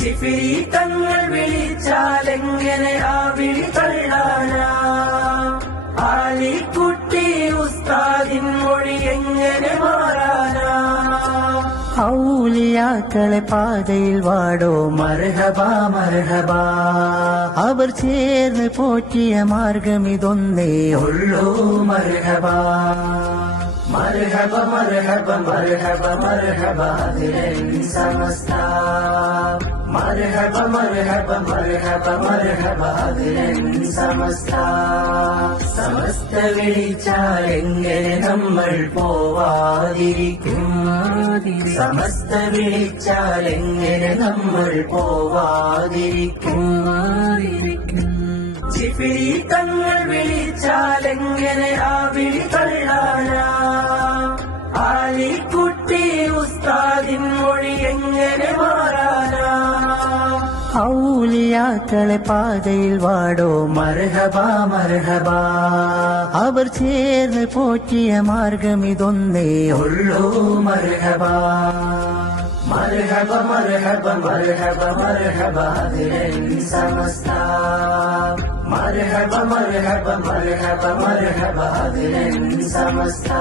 ചിഫിരീത്തങ്ങൾ വിളിച്ചാലെങ്ങനെ ആ വിളി തള്ളാനാ? ആലിക്കുട്ടി ഉസ്താദിൻ മൊഴി എങ്ങനെ മാറാനാ? ഔലിയാക്കളെ പാതയിൽ വാടോ മർഹബാ മർഹബാ. അവർ ചേർന്ന് പോറ്റിയ മാർഗമിതൊന്നേ ഉള്ളൂ മർഹബാ. മർഹബ മർഹബ മർഹബ മർഹബ അതിരൻ സമസ്ത. മർഹബ മർഹബ മർഹബ മർഹബ അതിരൻ സമസ്ത. സമസ്ത വിളിച്ചാലെങ്ങനെ നമ്മൾ പോവാതിരിക്കും? സമസ്ത വിളിച്ചാലെങ്ങനെ നമ്മൾ പോവാതിരിക്കും? ചിഫിരീത്തങ്ങൾ വിളിച്ചാലെങ്ങനെ ആ വിളി തള്ളാനാ? ആലിക്കുട്ടി ഉസ്താദിൻ മൊഴി എങ്ങനെ മാറാനാ? ഔലിയാക്കളെ പാതയിൽ വാടോ മർഹബാ മർഹബാ. അവർ ചേർന്ന് പോറ്റിയ മാർഗമിതൊന്നേ ഉള്ളൂ മർഹബാ. മർഹബ മർഹബ മർഹബ മർഹബ അതിരൻ സമസ്ത. മർഹബ മർഹബ മർഹബ മർഹബ അതിരൻ സമസ്ത.